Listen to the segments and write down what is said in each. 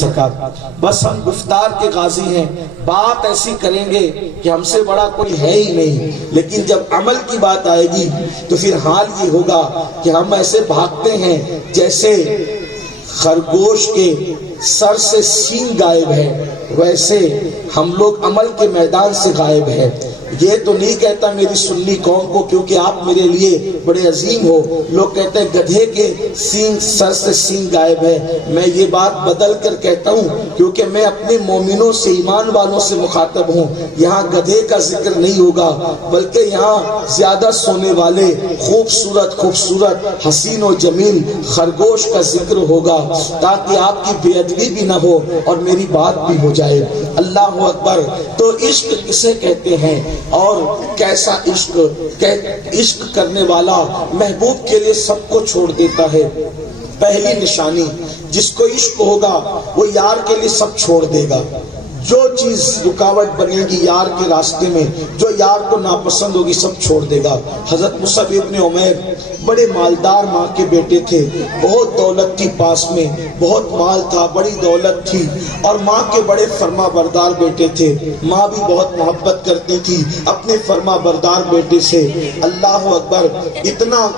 سکا. بس ہم گفتار کے غازی ہیں، بات ایسی کریں گے کہ ہم سے بڑا کوئی ہے ہی نہیں، لیکن جب عمل کی بات آئے گی تو پھر حال یہ ہوگا کہ ہم ایسے بھاگتے ہیں جیسے خرگوش کے سر سے سینگ غائب ہے، ویسے ہم لوگ عمل کے میدان سے غائب ہے. یہ تو نہیں کہتا میری سنی قوم کو کیونکہ آپ میرے لیے بڑے عظیم ہو. لوگ کہتے ہیں گدھے کے سینگ سر سے سینگ غائب ہے. میں یہ بات بدل کر کہتا ہوں کیونکہ میں اپنے مومنوں سے، ایمان والوں سے مخاطب ہوں. یہاں گدھے کا ذکر نہیں ہوگا بلکہ یہاں زیادہ سونے والے خوبصورت خوبصورت حسین و جمیل خرگوش کا ذکر ہوگا تاکہ آپ کی بے ادبی بھی نہ ہو اور میری بات بھی ہو جائے. اللہ اکبر. تو عشق کسے کہتے ہیں اور کیسا عشق؟ عشق کرنے والا محبوب کے لیے سب کو چھوڑ دیتا ہے. پہلی نشانی، جس کو عشق ہوگا وہ یار کے لیے سب چھوڑ دے گا. جو چیز رکاوٹ بنے گی یار کے راستے میں، جو یار کو ناپسند ہوگی، سب چھوڑ دے گا. حضرت مصعب ابن عمیر بڑے مالدار ماں کے بیٹے تھے. بہت دولت تھی پاس میں، بہت مال تھا، بڑی دولت تھی، اور ماں کے بڑے فرما بردار بیٹے تھے. ماں بھی بہت محبت کرتی تھی اپنے فرما بردار بیٹے سے. اللہ اکبر. اتنا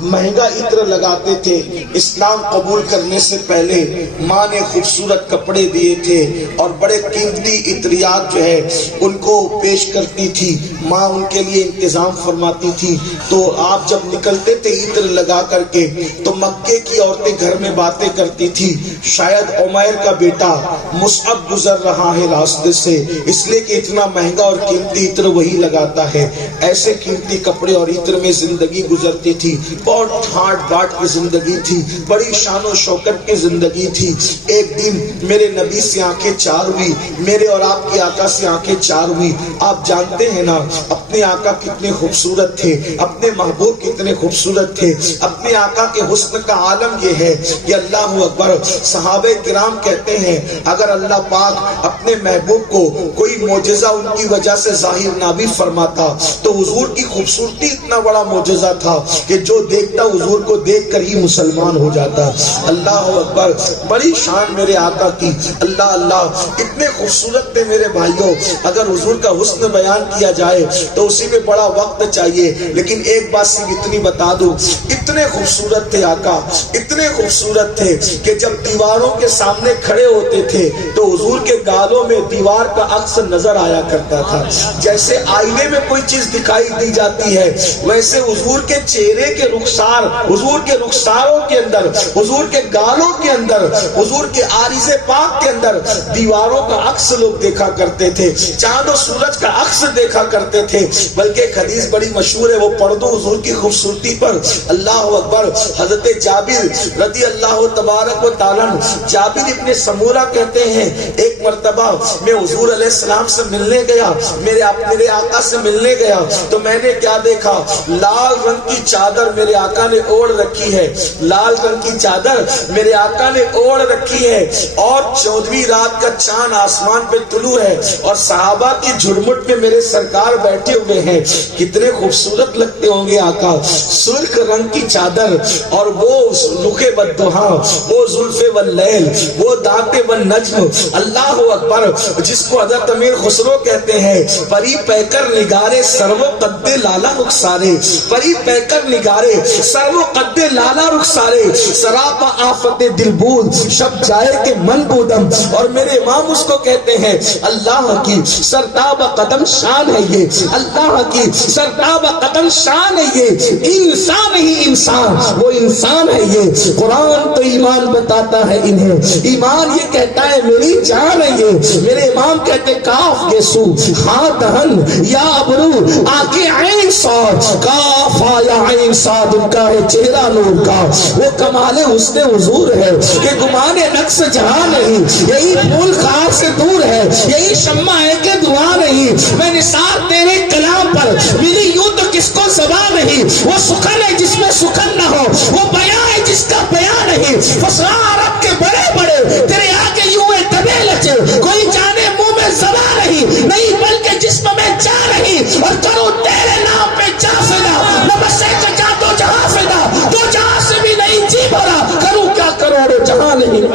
مہنگا عطر لگاتے تھے. اسلام قبول کرنے سے پہلے ماں نے خوبصورت کپڑے دیے تھے اور بڑے قیمتی عطریات جو ہے ان کو پیش کرتی تھی. ماں ان کے لیے انتظام فرماتی تھی. تو آپ جب نکلتے تھے عطر لگا کر کے تو مکے کی عورتیں گھر میں باتیں کرتی تھی، شاید عمیر کا بیٹا مصعب گزر رہا ہے راستے سے، اس لیے کہ اتنا مہنگا اور قیمتی عطر وہی لگاتا ہے. ایسے قیمتی کپڑے اور عطر میں زندگی گزرتی تھی. بہت ٹھاٹ باٹ کی زندگی تھی، بڑی شان و شوکت کی زندگی تھی. ایک دن میرے نبی سے آنکھیں چار ہوئی، میرے اور آپ کے آقا سے آنکھیں چار ہوئی. آپ جانتے ہیں نا اپنے آقا کتنے خوبصورت تھے، اپنے محبوب کتنے خوبصورت تھے. اپنے آقا کے حسن کا عالم یہ ہے کہ اللہ اکبر. صحابہ کرام کہتے ہیں اگر اللہ پاک اپنے محبوب کو کوئی معجزہ ان کی وجہ سے ظاہر نہ بھی فرماتا تو حضور کی خوبصورتی اتنا بڑا معجزہ تھا کہ جو دیکھتا حضور کو دیکھ کر ہی مسلمان ہو جاتا. اللہ اکبر. بڑی شان میرے آقا کی. اللہ اللہ. اتنے خوبصورت تھے میرے بھائیوں. اگر حضور کا حسن بیان کیا جائے تو اسی میں بڑا وقت چاہیے، لیکن ایک بات صرف اتنی بتا دوں، اتنے خوبصورت تھے آقا، اتنے خوبصورت تھے کہ جب دیواروں کے سامنے کھڑے ہوتے تھے تو حضور کے گالوں میں دیوار کا عکس نظر آیا کرتا تھا. جیسے آئینے میں کوئی چیز دکھائی دی جاتی ہے ویسے حضور کے چہرے کے رخسار، حضور کے رخساروں کے اندر، حضور کے گالوں کے اندر، حضور کے عارض پاک کے اندر دیواروں کا عکس لوگ دیکھا کرتے تھے، چاند و سورج کا عکس دیکھا کرتے تھے. بلکہ ایک حدیث بڑی مشہور ہے، وہ پڑھ دو حضور کی خوبصورتی پر. اللہ اکبر. حضرت جابر رضی اللہ تبارک و تعالیٰ، جابر ابن سمورہ کہتے ہیں ایک مرتبہ میں حضور علیہ السلام سے ملنے گیا، میرے آقا سے ملنے گیا تو میں نے کیا دیکھا؟ لال رنگ کی چادر میرے آقا نے اوڑھ رکھی ہے، لال رنگ کی چادر میرے آقا نے اوڑھ رکھی ہے، اور 14ویں رات کا چاند آسمان پہ طلوع ہے اور صحابہ کی جھرمٹ میں میرے سرکار بیٹھے ہوئے ہیں. کتنے خوبصورت لگتے ہوں گے آقا. سرخ رنگ کی چادر اور وہ رخ بددہاں، وہ زلف واللیل، وہ دانت والنجم. اللہ اکبر. جس کو حضرت امیر خسرو کہتے ہیں پری پیکر نگارے سرو قد لالا رخسارے، پری پیکر نگارے سرو قد لالا رخسارے، سراپا آفت دل بود شب جائے کے من بودم. اور میرے امام اس کو کہتے ہیں اللہ کی سرتاب قدم شان ہے یہ، اللہ کی سرتاب قدم شان ہے یہ، انسان ہی انسان، وہ انسان ہے یہ. قرآن تو ایمان بتاتا ہے انہیں، ایمان یہ کہتا ہے میری جان ہے یہ. میرے امام کہتے کاف یسو ہاں دہن یا ابرو آکے عین صاد، کاف یا عین صاد، ان کا ہے چہرہ نور کا. وہ کمال حسن حضور ہے کہ گمان نقص جہاں نہیں، یہی پھول خار سے دور ہے، یہی شمع ہے کہ دعا نہیں. میں نثار تیرے کلام پر ملی یوں تو کس کو زبان نہیں. وہ سخن ہے جس میں سخن نہ ہو، وہ بیان ہے جس کا بیان نہیں. فسرا عرب کے بڑے بڑے تیرے آگے یوں ہے دبے لچے، کوئی جانے منہ میں زبان نہیں بلکہ جسم میں جا نہیں. اور کروں تیرے نام پہ جا فدا، نبسے چچا تو جہاں فدا، تو جہاں سے بھی نہیں جی بھرا، کروں کیا کروڑوں جہاں نہیں.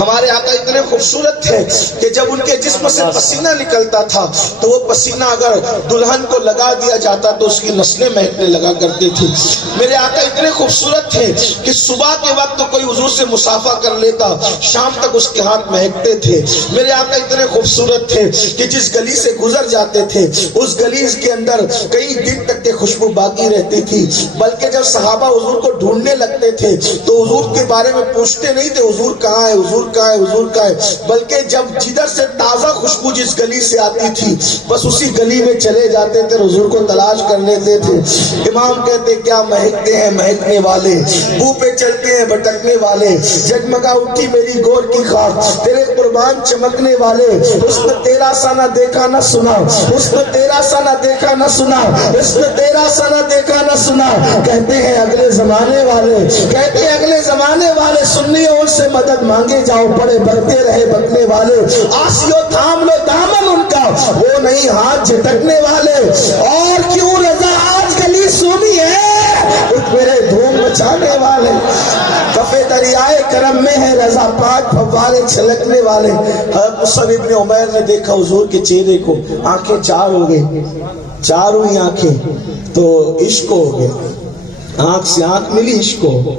ہمارے آقا اتنے خوبصورت تھے کہ جب ان کے جسم سے پسینہ نکلتا تھا تو وہ پسینہ اگر دلہن کو لگا دیا جاتا تو اس کی نسلیں مہکنے لگا کرتی تھی. میرے آقا اتنے خوبصورت تھے کہ صبح کے وقت کوئی حضور سے مصافحہ کر لیتا شام تک اس کے ہاتھ مہکتے تھے. میرے آقا اتنے خوبصورت تھے کہ جس گلی سے گزر جاتے تھے اس گلی کے اندر کئی دن تک کے خوشبو باقی رہتی تھی. بلکہ جب صحابہ حضور کو ڈھونڈنے لگتے تھے تو حضور کے بارے میں پوچھتے نہیں تھے حضور کہاں ہے, حضور کہاں ہے, حضور کہاں ہے, بلکہ جب جدھر سے تازہ خوشبو جس گلی سے آتی تھی بس اسی گلی میں چلے جاتے تھے, حضور کو تلاش کر لیتے تھے. امام کہتے کیا مہکتے ہیں مہکنے والے, بو پہ چلتے ہیں بھٹکنے والے, جگمگا اٹھی میری گور کی خاک, تیرے قربان چمکنے والے, حسن تیرا سا نہ دیکھا نہ سنا, حسن تیرا سا نہ دیکھا نہ سنا, حسن تیرا سا نہ دیکھا نہ سنا. کہتے ہیں اگلے زمانے والے, کہتے ہیں اگلے زمانے والے, سنیوں ان سے مدد مانگے جاؤ, پڑے بڑھتے رہے بکنے والے, آسیو تھام لو دامن ان کا, وہ نہیں ہاتھ جھٹکنے والے. اور کیوں رضا آج گلی سونی ہے, اٹھ میرے دھوم مچانے والے, کفے دریائے کرم میں ہے رضا پاک فوارے چھلکنے والے. حضرت مصعب ابن عمیر نے دیکھا حضور کے چہرے کو, آنکھیں چار ہو گئی, چار ہوئی آنکھیں تو عشق ہو گیا, آنکھ سے آنکھ ملی عشق ہو.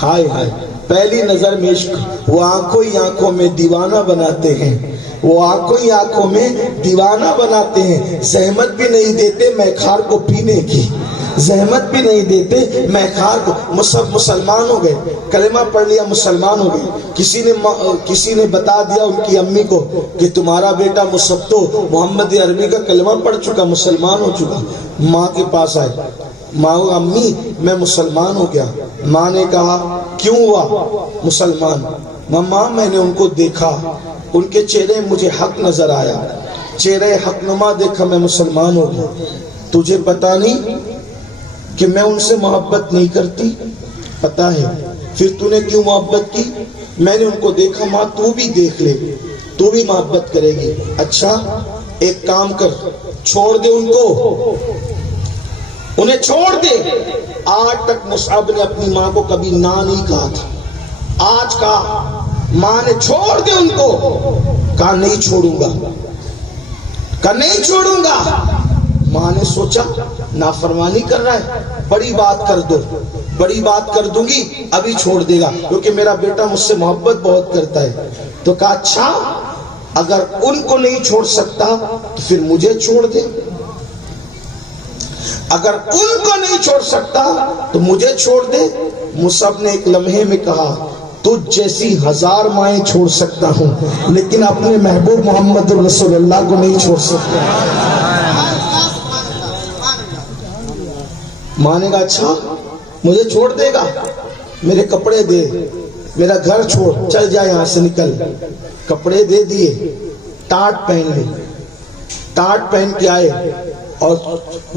ہائے ہائے پہلی نظر میں عشق, وہ آنکھوں ہی آنکھوں میں دیوانہ بناتے ہیں, وہ آنکھوں ہی آنکھوں میں دیوانہ بناتے ہیں. زحمت بھی نہیں دیتے میخار کو پینے کی, زحمت بھی نہیں دیتے میخار کو. مسلمان ہو گئے, کلمہ پڑھ لیا مسلمان ہو گئے. کسی نے بتا دیا ان کی امی کو کہ تمہارا بیٹا مصعب تو محمد عربی کا کلمہ پڑھ چکا, مسلمان ہو چکا. ماں کے پاس آئے, ماں امی میں مسلمان ہو گیا. ماں نے کہا کیوں ہوا مسلمان؟ ماں میں نے ان کو دیکھا, ان کے چہرے مجھے حق نظر آیا, چہرے حق نما دیکھا, میں مسلمان ہو گیا. تجھے پتا نہیں کہ میں ان سے محبت نہیں کرتی؟ پتا ہے. پھر تو نے کیوں محبت کی؟ میں نے ان کو دیکھا. ماں تو بھی دیکھ لے, تو بھی محبت کرے گی. اچھا ایک کام کر, چھوڑ دے ان کو, انہیں چھوڑ دے. آج تک مصعب نے اپنی ماں کو کبھی نہ نہیں کہا تھا, آج کہا. ماں نے چھوڑ دے ان کو, کہا نہیں چھوڑوں گا, کہا نہیں چھوڑوں گا. ماں نے سوچا نافرمانی کر رہا ہے, بڑی بات کر دو, بڑی بات کر دوں گی ابھی چھوڑ دے گا کیونکہ میرا بیٹا مجھ سے محبت بہت کرتا ہے. تو کہا اچھا اگر ان کو نہیں چھوڑ سکتا تو پھر مجھے چھوڑ دے, اگر ان کو نہیں چھوڑ سکتا تو مجھے چھوڑ دے. مصعب نے ایک لمحے میں کہا تجھ جیسی 1000 مائیں چھوڑ سکتا ہوں لیکن اپنے محبوب محمد رسول اللہ کو نہیں چھوڑ سکتا. ماں نے کہا اچھا مجھے چھوڑ دے گا, میرے کپڑے دے, میرا گھر چھوڑ, چل جا یہاں سے نکل. کپڑے دے دیے, ٹاٹ پہن لی, ٹاٹ پہن کے آئے. اور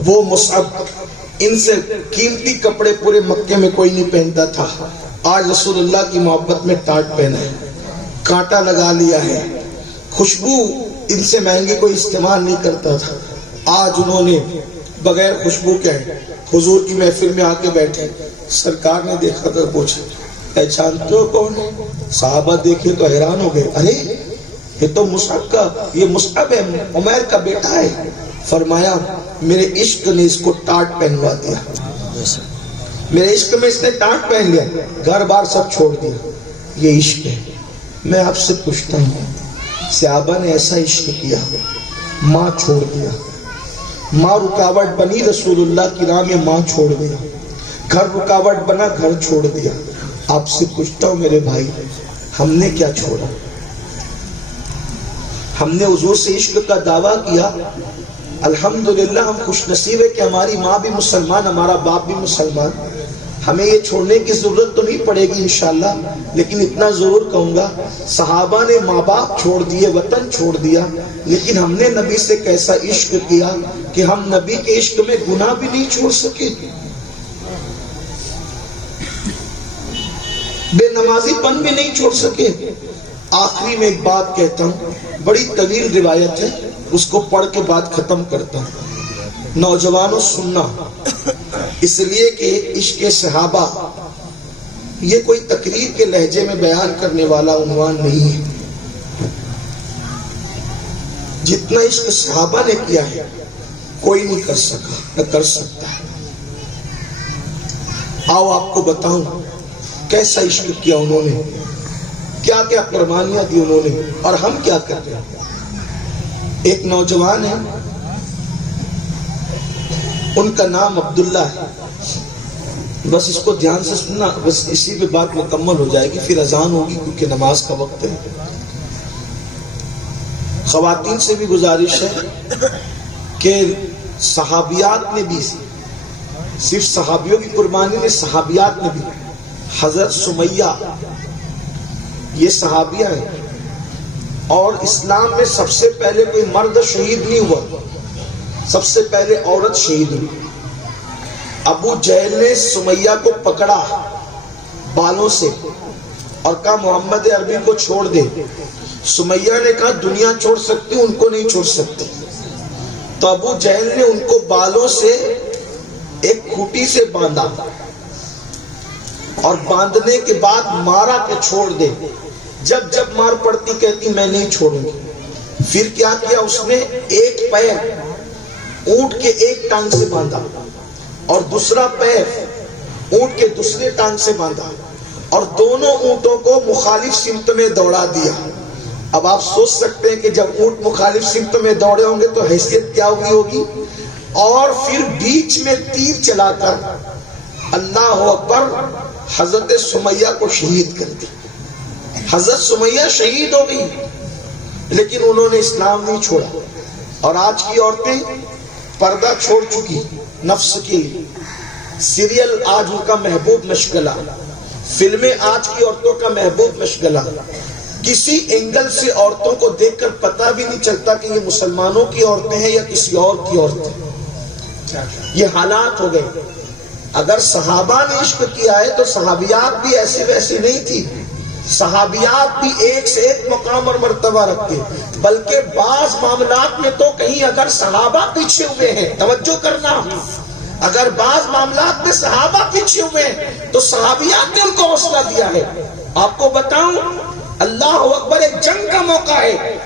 وہ مصعب, ان سے قیمتی کپڑے پورے مکے میں کوئی نہیں پہنتا تھا. آج رسول اللہ کی محبت میں ٹاٹ پہنا ہے, کانٹا لگا لیا ہے, خوشبو ان سے مہنگی کوئی استعمال نہیں کرتا تھا. آج انہوں نے بغیر خوشبو کے حضور کی محفل میں آ کے بیٹھے. سرکار نے دیکھا کر پوچھا پہچانتے ہو کون ہے؟ صحابہ دیکھے تو حیران ہو گئے, ارے یہ تو مصعب کا, یہ مصعب ہے, عمیر کا بیٹا ہے. فرمایا میرے عشق نے اس کو ٹاٹ پہنوا دیا, میرے عشق میں اس نے ٹاٹ پہن لیا, گھر بار سب چھوڑ دیا, یہ عشق ہے. میں آپ سے پوچھتا ہوں, صحابہ نے ایسا عشق کیا, ماں چھوڑ دیا, ماں رکاوٹ بنی رسول اللہ کی راہ میں, ماں چھوڑ دیا, گھر رکاوٹ بنا, گھر چھوڑ دیا. آپ سے پوچھتا ہوں میرے بھائی, ہم نے کیا چھوڑا؟ ہم نے حضور سے عشق کا دعویٰ کیا, الحمدللہ ہم خوش نصیب ہے کہ ہماری ماں بھی مسلمان, ہمارا باپ بھی مسلمان. ہمیں یہ چھوڑنے کی ضرورت تو نہیں پڑے گی انشاءاللہ, لیکن اتنا ضرور کہوں گا صحابہ نے ماں باپ چھوڑ دیے, وطن چھوڑ دیا, لیکن ہم نے نبی سے کیسا عشق کیا کہ ہم نبی کے عشق میں گناہ بھی نہیں چھوڑ سکے, بے نمازی پن بھی نہیں چھوڑ سکے. آخری میں ایک بات کہتا ہوں, بڑی طویل روایت ہے, اس کو پڑھ کے بات ختم کرتا ہوں. نوجوانوں سننا, اس لیے کہ عشق صحابہ یہ کوئی تقریر کے لہجے میں بیان کرنے والا عنوان نہیں ہے. جتنا عشق صحابہ نے کیا ہے کوئی نہیں کر سکا نہ کر سکتا ہے. آؤ آپ کو بتاؤں کیسا عشق کیا انہوں نے، کیا کیا قربانیاں دی انہوں نے، اور ہم کیا کر رہے ہیں. ایک نوجوان ہے، ان کا نام عبداللہ ہے. بس اس کو دھیان سے سننا، بس اسی پہ بات مکمل ہو جائے گی، پھر اذان ہوگی کیونکہ نماز کا وقت ہے. خواتین سے بھی گزارش ہے کہ صحابیات نے بھی، صرف صحابیوں کی قربانی نے، صحابیات نے بھی. حضرت سمیہ یہ صحابیہ ہیں، اور اسلام میں سب سے پہلے کوئی مرد شہید نہیں ہوا، سب سے پہلے عورت شہید ہوئی. ابو جہل نے سمیہ کو پکڑا بالوں سے اور کہا محمد عربی کو چھوڑ دے. سمیہ نے کہا دنیا چھوڑ سکتی ان کو نہیں چھوڑ سکتی. تو ابو جہل نے ان کو بالوں سے ایک کھوٹی سے باندھا اور باندھنے کے بعد مارا کہ چھوڑ دے. جب جب مار پڑتی کہتی میں نہیں چھوڑوں گی. پھر کیا کیا اس نے، ایک پیر اونٹ کے ایک ٹانگ سے باندھا اور دوسرا پیر اونٹ کے دوسرے ٹانگ سے باندھا اور دونوں اونٹوں کو مخالف سمت میں دوڑا دیا. اب آپ سوچ سکتے ہیں کہ جب اونٹ مخالف سمت میں دوڑے ہوں گے تو حیثیت کیا ہوئی ہوگی. اور پھر بیچ میں تیر چلا کر اللہ اکبر حضرت سمیہ کو شہید کر دی. حضرت سمیہ شہید ہو گئی، لیکن انہوں نے اسلام نہیں چھوڑا. اور آج کی عورتیں پردہ چھوڑ چکی نفس کے لیے. سیریل آج ان کا محبوب مشغلہ، فلمیں آج کی عورتوں کا محبوب مشغلہ. کسی اینگل سے عورتوں کو دیکھ کر پتہ بھی نہیں چلتا کہ یہ مسلمانوں کی عورتیں ہیں یا کسی اور کی عورتیں. یہ حالات ہو گئے. اگر صحابہ نے عشق کیا ہے تو صحابیات بھی ایسی ویسی نہیں تھی. صحابیات بھی ایک سے ایک مقام اور مرتبہ رکھتے، بلکہ بعض معاملات میں تو کہیں اگر صحابہ پیچھے ہوئے ہیں، توجہ کرنا، اگر بعض معاملات میں صحابہ پیچھے ہوئے ہیں تو صحابیات نے ان کو حوصلہ دیا ہے. آپ کو بتاؤں اللہ اکبر، ایک جنگ کا موقع ہے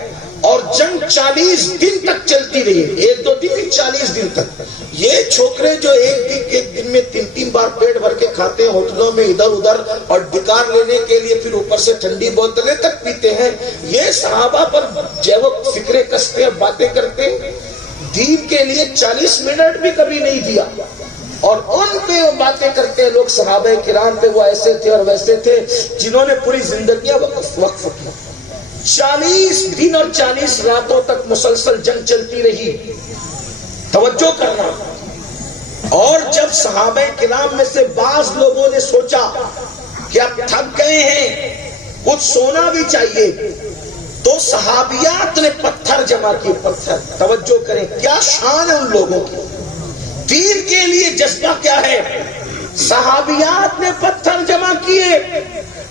اور جنگ 40 دن تک چلتی رہی، ایک دو دن نہیں 40 دن تک. یہ چھوکرے جو ایک دن میں 3 بار پیٹ بھر کے کھاتے ہیں ہوٹلوں میں ادھر ادھر اور ڈکار لینے کے لیے پھر اوپر سے ٹھنڈی بوتلیں تک پیتے ہیں، یہ صحابہ پر جو فکرے کستے ہیں باتیں کرتے ہیں. دین کے لیے 40 منٹ بھی کبھی نہیں دیا اور ان پہ باتیں کرتے ہیں لوگ. صحابہ کرام پہ وہ ایسے تھے اور ویسے تھے جنہوں نے پوری زندگیاں وقف کی. 40 دن اور 40 راتوں تک مسلسل جنگ چلتی رہی. توجہ کرنا. اور جب صحابہ کرام میں سے بعض لوگوں نے سوچا کہ اب تھک گئے ہیں کچھ سونا بھی چاہیے تو صحابیات نے پتھر جمع کیے. پتھر، توجہ کریں کیا شان ہے ان لوگوں کی. دین کے لیے جذبہ کیا ہے. صحابیات نے پتھر جمع کیے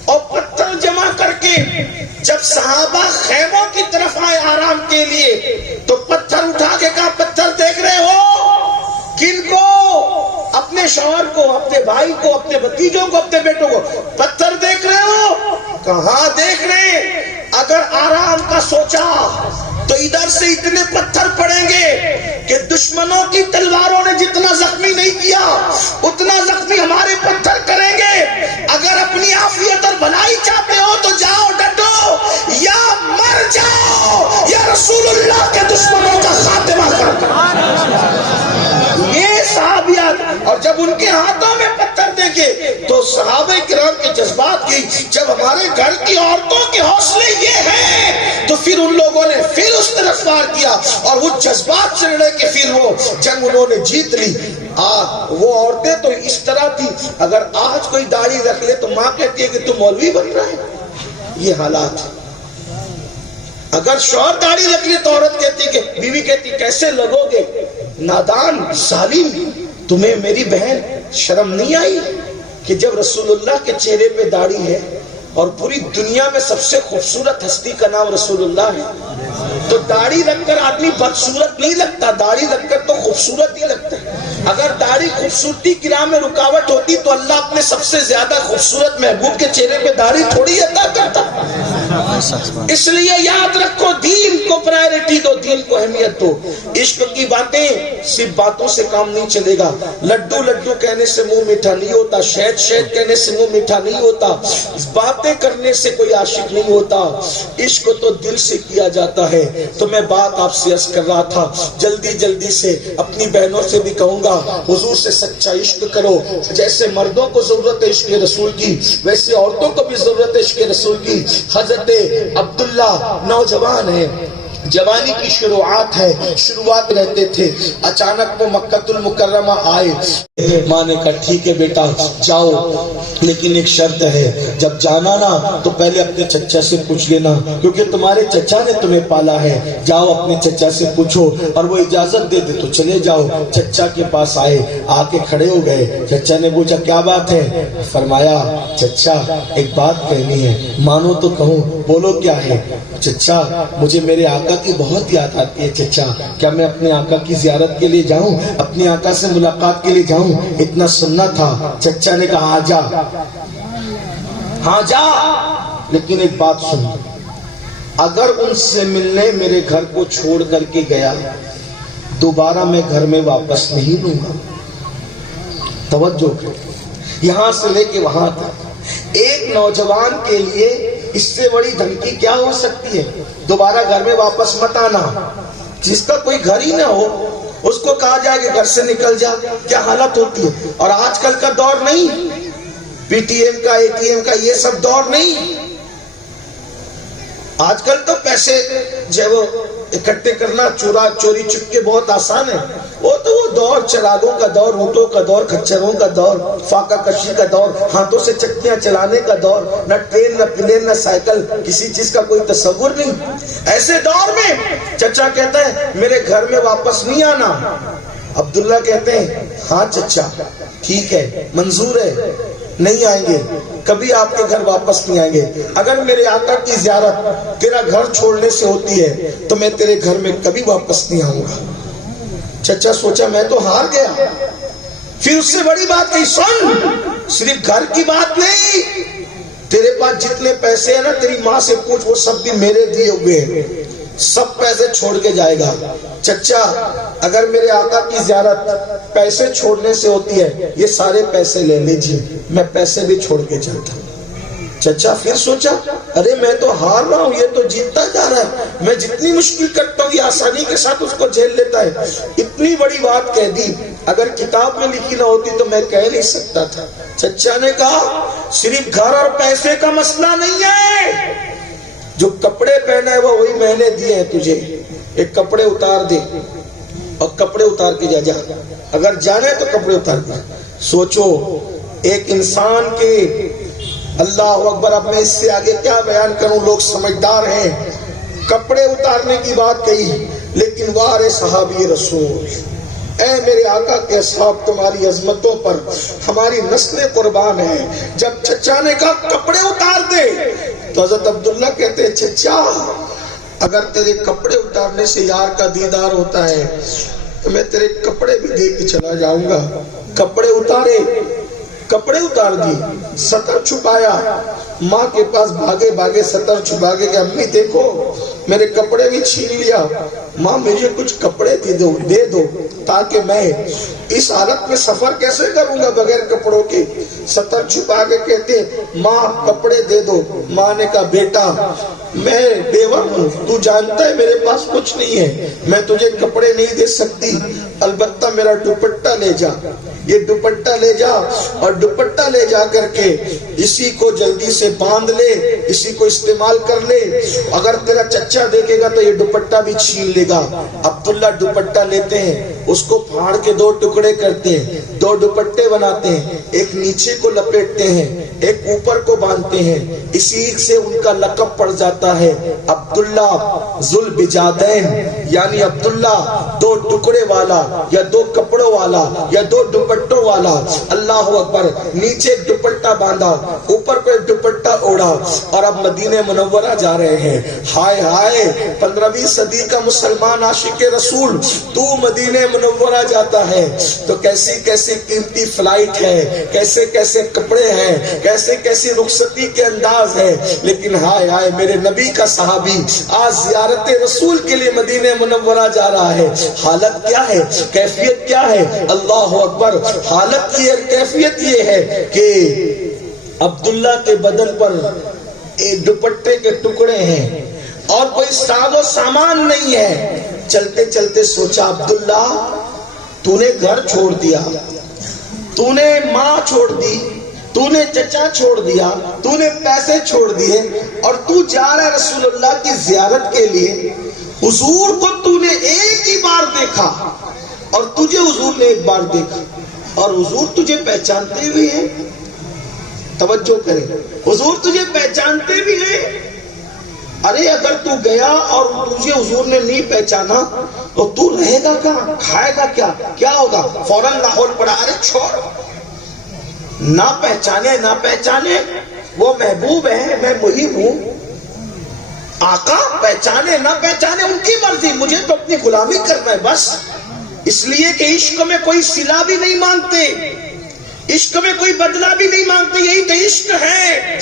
اور پتھر جمع کر کے جب صحابہ خیموں کی طرف آئے آرام کے لیے تو پتھر اٹھا کے کہا پتھر دیکھ رہے ہو کن کو؟ اپنے شوہر کو، اپنے بھائی کو، اپنے بھتیجوں کو، اپنے بیٹوں کو. پتھر دیکھ رہے ہو؟ کہاں دیکھ رہے. اگر آرام کا سوچا تو ادھر سے اتنے پتھر پڑیں گے کہ دشمنوں کی تلواروں نے جتنا زخمی نہیں کیا اتنا زخمی ہمارے پتھر کریں گے. اگر اپنی عافیت اور بھلائی چاہتے ہو تو جاؤ ڈٹو یا مر جاؤ یا رسول اللہ کے دشمنوں کا خاتمہ کر. یہ صحابیات. اور جب ان کے ہاتھوں میں پتھر دیکھے تو صحابہ کرام کے جذبات کی، جب ہمارے گھر کی عورتوں کے حوصلے یہ ہیں تو پھر ان لوگوں نے پھر اس طرف وار کیا اور وہ جذبات سے لڑے کہ پھر وہ جنگ انہوں نے جیت لی. وہ عورتیں تو اس طرح تھی، اگر آج کوئی داڑھی رکھ لے تو ماں کہتی ہے کہ تم مولوی بن رہا ہے. یہ حالات. اگر شوہر داڑھی رکھ لے تو عورت کہتی کہ بیوی کہتی کیسے لگو گے نادان ظالم، تمہیں میری بہن شرم نہیں آئی کہ جب رسول اللہ کے چہرے پہ داڑھی ہے اور پوری دنیا میں سب سے خوبصورت ہستی کا نام رسول اللہ ہے تو داڑھی رکھ کر آدمی بدصورت نہیں لگتا، داڑھی رکھ کر تو خوبصورت ہی لگتا ہے. اگر داڑھی خوبصورتی کی راہ میں رکاوٹ ہوتی تو اللہ اپنے سب سے زیادہ خوبصورت محبوب کے چہرے پہ داڑھی تھوڑی عطا کرتا. اس لیے یاد رکھو، دین کو پرائرٹی دو، دین کو اہمیت دو. عشق کی باتیں صرف باتوں سے کام نہیں چلے گا. لڈو لڈو کہنے سے منہ میٹھا نہیں ہوتا، شہد شہد کہنے سے منہ میٹھا نہیں ہوتا، باتیں کرنے سے کوئی عاشق نہیں ہوتا. عشق تو دل سے کیا جاتا ہے. تو میں بات آپ سے عرض کر رہا تھا، جلدی سے اپنی بہنوں سے بھی کہوں گا، حضور سے سچا عشق کرو. جیسے مردوں کو ضرورت ہے عشق رسول کی، ویسے عورتوں کو بھی ضرورت ہے عشق رسول کی. حضرت عبداللہ نوجوان ہے، جوانی کی شروعات رہتے تھے. اچانک وہ مکہ المکرمہ آئے. ماں نے کہا ٹھیک ہے بیٹا جاؤ، لیکن ایک شرط ہے، جب جانا نا تو پہلے اپنے چچا سے پوچھ لینا، کیونکہ تمہارے چچا نے تمہیں پالا ہے. جاؤ اپنے چچا سے پوچھو، اور وہ اجازت دے دے تو چلے جاؤ. چچا کے پاس آئے، آ کے کھڑے ہو گئے. چچا نے پوچھا کیا بات ہے؟ فرمایا چچا ایک بات کہنی ہے. مانو تو کہوں، بولو کیا ہے؟ چچا مجھے میرے آقا کی بہت یاد آتی ہے. چچا کیا میں اپنے آقا کی زیارت کے لیے جاؤں، اپنے آقا سے ملاقات کے لیے جاؤں؟ اتنا سننا تھا. چچا نے کہا ہاں جا، لیکن ایک بات سن، اگر ان سے ملنے میرے گھر کو چھوڑ کر کے گیا، دوبارہ میں گھر میں واپس نہیں لوں گا. توجہ کر، یہاں سے لے کے وہاں تک ایک نوجوان کے لیے اس سے بڑی دھمکی کیا ہو سکتی ہے؟ دوبارہ گھر میں واپس مت آنا. جس کا کوئی گھر ہی نہ ہو اس کو کہا جائے کہ گھر سے نکل جا، کیا حالت ہوتی ہے. اور آج کل کا دور نہیں پی ٹی ایم کا، اے ٹی ایم کا، یہ سب دور نہیں. آج کل تو پیسے جو وہ اکٹھے کرنا چوری چپکے بہت آسان ہے. وہ تو وہ دور چراغوں کا دور، اونٹوں کا دور، کچروں کا دور، فاقہ کشی کا دور، ہاتھوں سے چکیاں چلانے کا دور. نہ ٹرین، نہ پلین، نہ سائیکل، کسی چیز کا کوئی تصور نہیں. ایسے دور میں چچا کہتا ہے میرے گھر میں واپس نہیں آنا. عبداللہ کہتے ہیں ہاں چچا ٹھیک ہے، منظور ہے، نہیں آئیں گے، کبھی آپ کے گھر واپس نہیں آئیں گے. اگر میرے آقا کی زیارت تیرا گھر چھوڑنے سے ہوتی ہے تو میں تیرے گھر میں کبھی واپس نہیں آؤں گا. چچا سوچا میں تو ہار گیا. پھر اس سے بڑی بات کہی، سن، صرف گھر کی بات نہیں، تیرے پاس جتنے پیسے ہیں نا، تیری ماں سے پوچھ، وہ سب بھی میرے دیے ہوئے ہیں، سب پیسے چھوڑ کے جائے گا. چچا اگر میرے آقا کی زیارت پیسے چھوڑنے سے ہوتی ہے، یہ سارے پیسے لے لیجئے، میں پیسے بھی چھوڑ کے چلتا ہوں. چچا پھر سوچا ارے میں تو ہار رہا ہوں، یہ تو جیتتا جا رہا ہے، میں جتنی مشکل کرتا ہوں یہ آسانی کے ساتھ اس کو جھیل لیتا ہے. اتنی بڑی بات کہہ دی، اگر کتاب میں لکھی نہ ہوتی تو میں کہہ نہیں سکتا تھا. چچا نے کہا صرف گھر اور پیسے کا مسئلہ نہیں ہے، جو کپڑے پہنا ہے وہ وہی میں نے دیے ہیں تجھے. ایک کپڑے اتار دے اور کپڑے اتار کے جا، اگر جانا ہے تو کپڑے اتار دے. سوچو ایک انسان کے، اللہ اکبر، اب میں اس سے آگے کیا بیان کروں، لوگ سمجھدار ہیں. کپڑے اتارنے کی بات کہی، لیکن وارے صحابی رسول، اے میرے آقا کے اصحاب، تمہاری عظمتوں پر ہماری نسلیں قربان ہیں. جب چچا نے کہا کپڑے اتار دے تو حضرت عبداللہ کہتے ہیں چچا اگر تیرے کپڑے اتارنے سے یار کا دیدار ہوتا ہے تو میں تیرے کپڑے بھی دے کے چلا جاؤں گا. کپڑے اتارے، کپڑے اتار دی، سطر چھپایا، ماں کے پاس بھاگے سطر چھپا کے کہ امی دیکھو میرے کپڑے بھی چھین لیا، ماں مجھے کچھ کپڑے دے دو تاکہ میں اس حالت میں سفر کیسے کروں گا بغیر کپڑوں کے. سطر چھپا کے کہتے ماں کپڑے دے دو. ماں نے کہا بیٹا میں بیوہ ہوں، تو جانتا ہے میرے پاس کچھ نہیں ہے، میں تجھے کپڑے نہیں دے سکتی، البتہ میرا دوپٹہ لے جا. یہ دوپٹہ لے جا، اور دوپٹہ لے جا کر کے اسی کو جلدی سے باندھ لے، اسی کو استعمال کر لے، اگر تیرا چچا دیکھے گا تو یہ دوپٹہ بھی چھین لے گا. عبداللہ دوپٹہ لیتے ہیں، اس کو پھاڑ کے 2 ٹکڑے کرتے ہیں، 2 دوپٹے بناتے ہیں، ایک نیچے کو لپیٹتے ہیں، ایک اوپر کو باندھتے ہیں. اسی سے ان کا لقب پڑ جاتا ہے عبداللہ ذوالبجادین، یعنی عبداللہ 2 دو ٹکڑے والا یا دو کپڑوں والا یا دو دوپٹوں والا، اللہ اکبر، نیچے ایک دوپٹہ باندھا، اوپر پہ دوپٹہ اوڑا، اور اب مدینہ منورہ جا رہے ہیں۔ ہائے ہائے، 15ویں صدی کا مسلمان عاشق رسول، تو مدینہ منورہ جاتا ہے تو کیسی کیسی قیمتی فلائٹ ہے، کیسے کیسے کپڑے ہیں، کیسے کیسی رخصتی کے انداز ہے، لیکن ہائے ہائے میرے نبی کا صحابی آج زیارت رسول کے لیے مدینہ منورہ جا رہا ہے۔ حالت کیا ہے، کیفیت کیا ہے؟ اللہ اکبر، حالت یہ کیفیت یہ ہے کہ عبداللہ کے بدن پر دوپٹے کے ٹکڑے ہیں اور کوئی ساز و سامان نہیں ہے۔ چلتے چلتے سوچا، عبداللہ تو نے گھر چھوڑ دیا، تو نے ماں چھوڑ دی، تو نے چچا چھوڑ دیا، تو نے پیسے چھوڑ دیے، اور تو جا رہا ہے رسول اللہ کی زیارت کے لیے۔ حضور کو تو نے ایک ہی بار دیکھا اور تجھے حضور نے ایک بار دیکھا، اور حضور تجھے پہچانتے بھی ہیں۔ توجہ کریں، حضور تجھے پہچانتے بھی ہیں۔ ارے اگر تو گیا اور تجھے حضور نے نہیں پہچانا تو تو رہے گا کہاں، کھائے گا کیا، کیا ہوگا؟ فوراً لاہور پڑا، ارے چھوڑ، نہ پہچانے نہ پہچانے، وہ محبوب ہے، میں مہم ہوں۔ آقا پہچانے نہ پہچانے ان کی مرضی، مجھے تو اپنی غلامی کرنا ہے بس۔ اس لیے کہ عشق میں کوئی صلہ بھی نہیں مانگتے، عشق میں کوئی بدلہ بھی نہیں مانگتے، یہی تو عشق ہے۔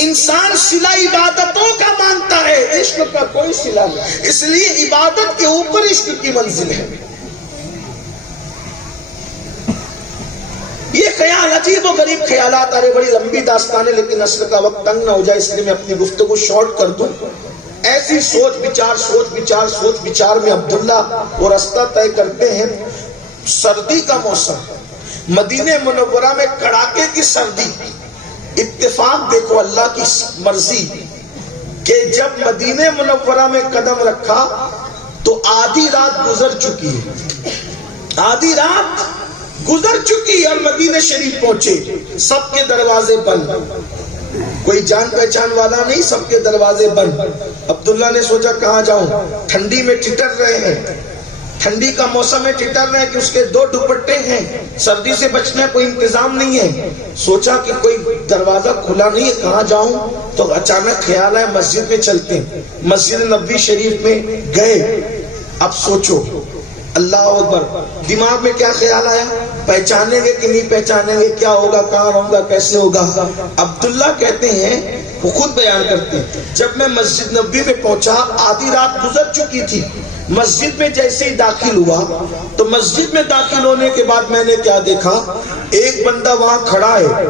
انسان صلہ عبادتوں کا مانگتا ہے، عشق کا کوئی صلہ نہیں، اس لیے عبادت کے اوپر عشق کی منزل ہے۔ یہ خیال عجیب و غریب خیالات، ارے بڑی لمبی داستان ہے لیکن اصل کا وقت تنگ نہ ہو جائے اس لیے میں اپنی گفتگو شارٹ کر دوں۔ ایسی سوچ بچار میں عبداللہ وہ راستہ طے کرتے ہیں۔ سردی کا موسم، مدینہ منورہ میں کڑاکے کی سردی۔ اتفاق دیکھو اللہ کی مرضی کہ جب مدینہ منورہ میں قدم رکھا تو آدھی رات گزر چکی ہے، آدھی رات گزر چکی اور مدینہ شریف پہنچے، سب کے دروازے بند، کوئی جان پہچان والا نہیں، سب کے دروازے بند۔ عبداللہ نے سوچا کہاں جاؤں، ٹھنڈی میں ٹھٹر رہے ہیں، ٹھنڈی کا موسم ہے، ٹھٹر رہے ہیں کہ اس کے دو دوپٹے ہیں، سردی سے بچنے کوئی انتظام نہیں ہے۔ سوچا کہ کوئی دروازہ کھلا نہیں ہے، کہاں جاؤں؟ تو اچانک خیال آیا مسجد میں چلتے ہیں۔ مسجد نبوی شریف میں گئے۔ اب سوچو اللہ اکبر، دماغ میں کیا خیال آیا؟ پہچانیں گے کہ نہیں پہچانیں گے، کیا ہوگا، کہاں ہوگا، کیسے ہوگا؟ عبداللہ کہتے ہیں، وہ خود بیان کرتے ہیں، جب میں مسجد نبوی میں پہنچا آدھی رات گزر چکی تھی۔ مسجد میں جیسے ہی داخل ہوا تو مسجد میں داخل ہونے کے بعد میں نے کیا دیکھا، ایک بندہ وہاں کھڑا ہے